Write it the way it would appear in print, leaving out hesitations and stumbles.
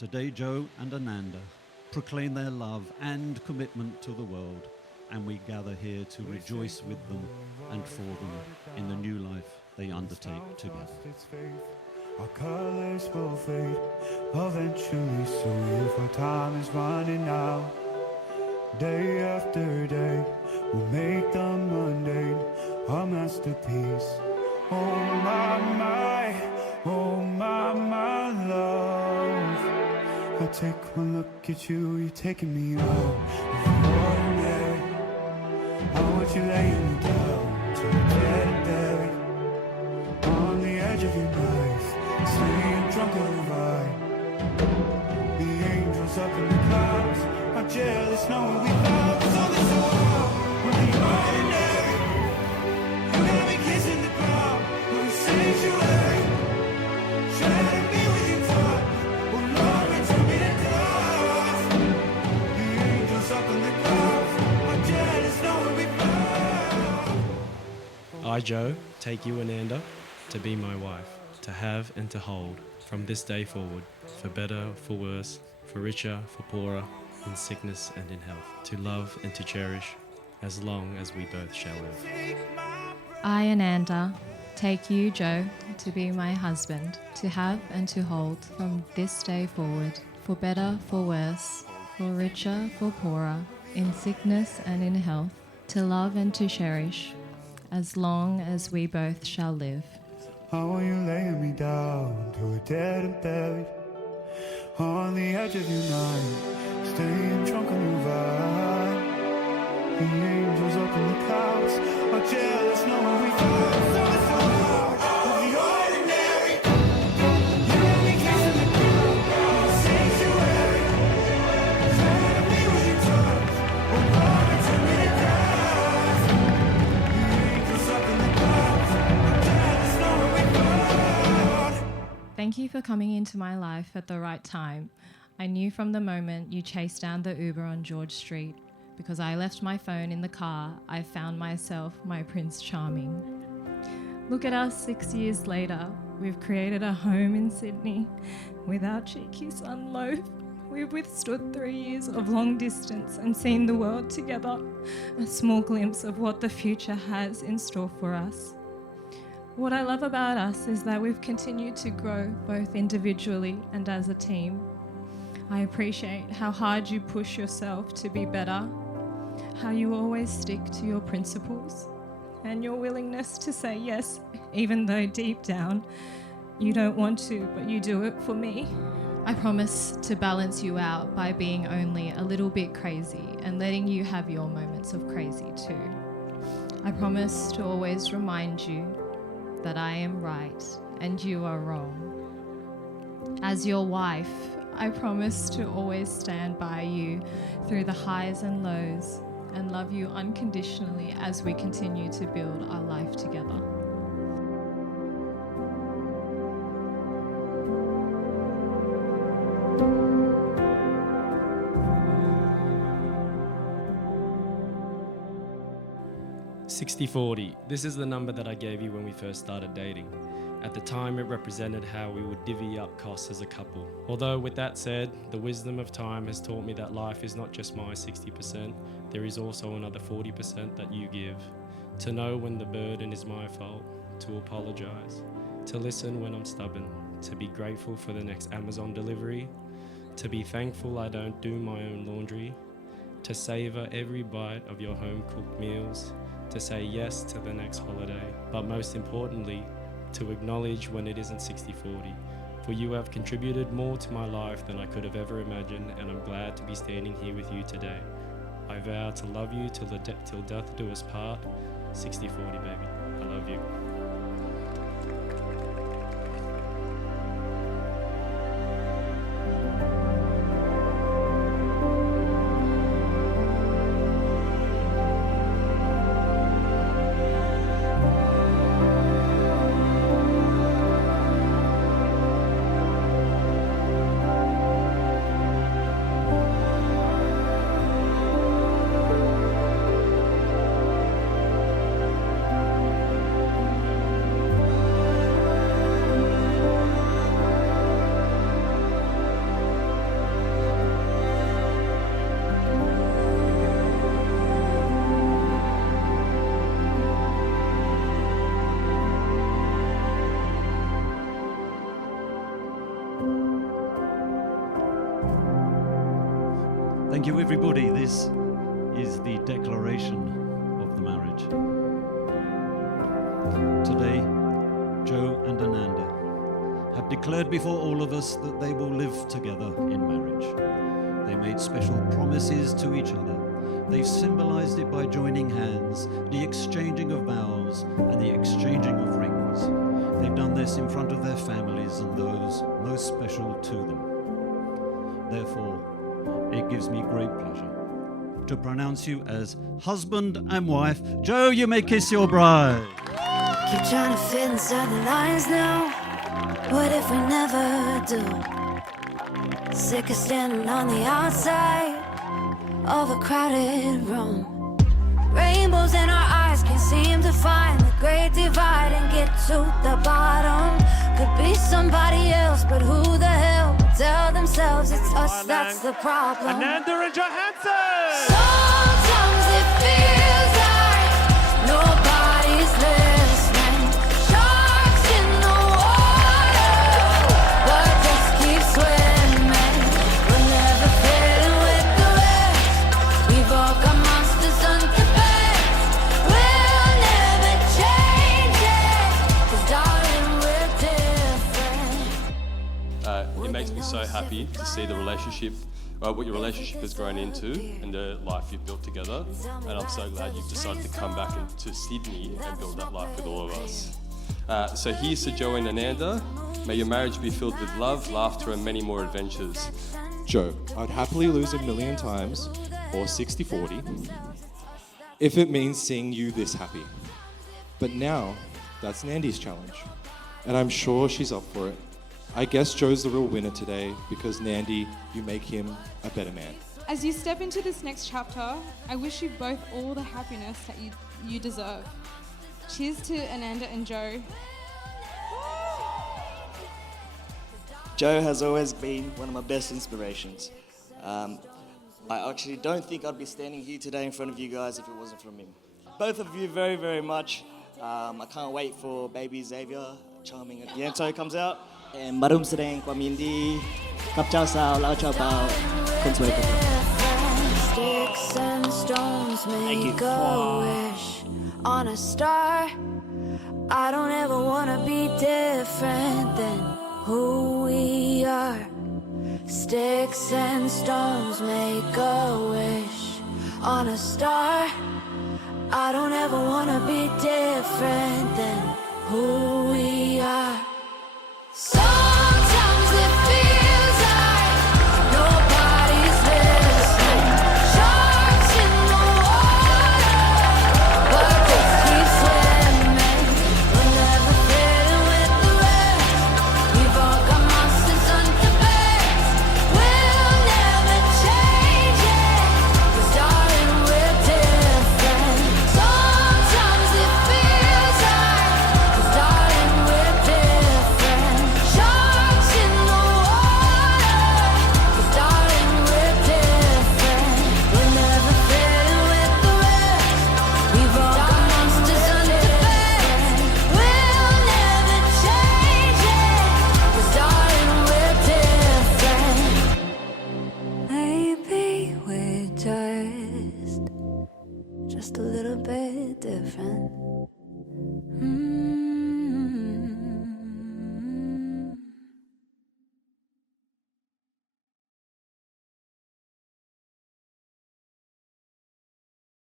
Today, Joe and Ananda proclaim their love and commitment to the world, and we gather here to rejoice with them and for them in the new life they undertake together. Our colors will fade eventually, so if our time is running out, day after day, we'll make the mundane our masterpiece. Oh my, love. I take one look at you, you're taking me out of the ordinary. I want you laying me down till I'm dead and buried on the edge of your knife, staying drunk on the ride. The angels up in the clouds are jealous knowing we love us on this world. We're the ordinary. You gotta be kissing the ground. We're the sanctuary. Try to be with you taught. Well, Lord, we took me to dust. The angels up in the clouds are jealous knowing we love. I, Joe, take you, Ananda, to be my wife, to have and to hold, from this day forward, for better, for worse, for richer, for poorer, in sickness and in health, to love and to cherish, as long as we both shall live. I, Ananda, take you, Joe, to be my husband, to have and to hold, from this day forward, for better, for worse, for richer, for poorer, in sickness and in health, to love and to cherish, as long as we both shall live. I want you laying me down till we're dead and buried on the edge of your night, staying drunk on your vibe. The angels up in the clouds are jealous knowing we found so it's so loud of the ordinary. You got me kissing the ground, sanctuary. Trying to be with you touch, oh Lord, it took me to dust. The angels up in the clouds are jealous knowing we found. Thank you for coming into my life at the right time. I knew from the moment you chased down the Uber on George Street. Because I left my phone in the car, I found myself my Prince Charming. Look at us 6 years later. We've created a home in Sydney with our cheeky son Loaf. We've withstood 3 years of long distance and seen the world together. A small glimpse of what the future has in store for us. What I love about us is that we've continued to grow both individually and as a team. I appreciate how hard you push yourself to be better, how you always stick to your principles, and your willingness to say yes, even though deep down you don't want to, but you do it for me. I promise to balance you out by being only a little bit crazy and letting you have your moments of crazy too. I promise to always remind you that I am right and you are wrong. As your wife, I promise to always stand by you through the highs and lows and love you unconditionally as we continue to build our life together. $60-40. This is the number that I gave you when we first started dating. At the time, it represented how we would divvy up costs as a couple. Although, with that said, the wisdom of time has taught me that life is not just my 60%, there is also another 40% that you give. To know when the burden is my fault, to apologize, to listen when I'm stubborn, to be grateful for the next Amazon delivery, to be thankful I don't do my own laundry, to savor every bite of your home-cooked meals, to say yes to the next holiday, but most importantly, to acknowledge when it isn't 60-40, for you have contributed more to my life than I could have ever imagined, and I'm glad to be standing here with you today. I vow to love you till death do us part. 60-40, baby. I love you. Thank you, everybody. This is the declaration of the marriage. Today, Joe and Ananda have declared before all of us that they will live together in marriage. They made special promises to each other. They've symbolized it by joining hands, the exchanging of vows, and the exchanging of rings. They've done this in front of their families and those most special to them. Therefore, it gives me great pleasure to pronounce you as husband and wife. Joe, you may kiss your bride. Keep trying to fit inside the lines now. What if we never do? Sick of standing on the outside of a crowded room. Rainbows in our eyes can't seem to find the great divide and get to the bottom. Could be somebody else, but who the hell would tell themselves it's us that's the problem? Ananda and Johansen! Sometimes it feels like nobody's listening. Sharks in the water, but just keep swimming. We're never fitting with the rest. We've all got monsters under beds. We'll never change it, 'cause darling, we're different. It makes me so happy to see the relationship, what your relationship has grown into and the life you've built together. And I'm so glad you've decided to come back to Sydney and build that life with all of us. So here's to Joe and Ananda. May your marriage be filled with love, laughter, and many more adventures. Joe, I'd happily lose 1,000,000 times, or 60-40, if it means seeing you this happy. But now, that's Nandi's challenge, and I'm sure she's up for it. I guess Joe's the real winner today because Nandi, you make him a better man. As you step into this next chapter, I wish you both all the happiness that you deserve. Cheers to Ananda and Joe. Joe has always been one of my best inspirations. I actually don't think I'd be standing here today in front of you guys if it wasn't from him. Both of you very, very much. I can't wait for baby Xavier, charming Yanto comes out. And Marum Sereng Kwamindi, Kap Chao Sao, Lao Chao Bao, Kun Sui Kap. Sticks and stones make a wish on a star. I don't ever wanna be different than who we are. Sticks and stones make a wish on a star. I don't ever wanna be different than who we are. Sometimes it feels like nobody's listening. Sharks in the water, but just keep swimming. We're never fitting with the rest. We've all got monsters under beds. We'll never change it, 'cause darling, we're different. Sometimes it feels like, 'cause darling, we're different. Sharks in the water, 'cause darling, we're different. We're never fitting with the rest. We've all got monsters under beds. We'll never change it, 'cause darling, we're different. Maybe we're just a little bit different.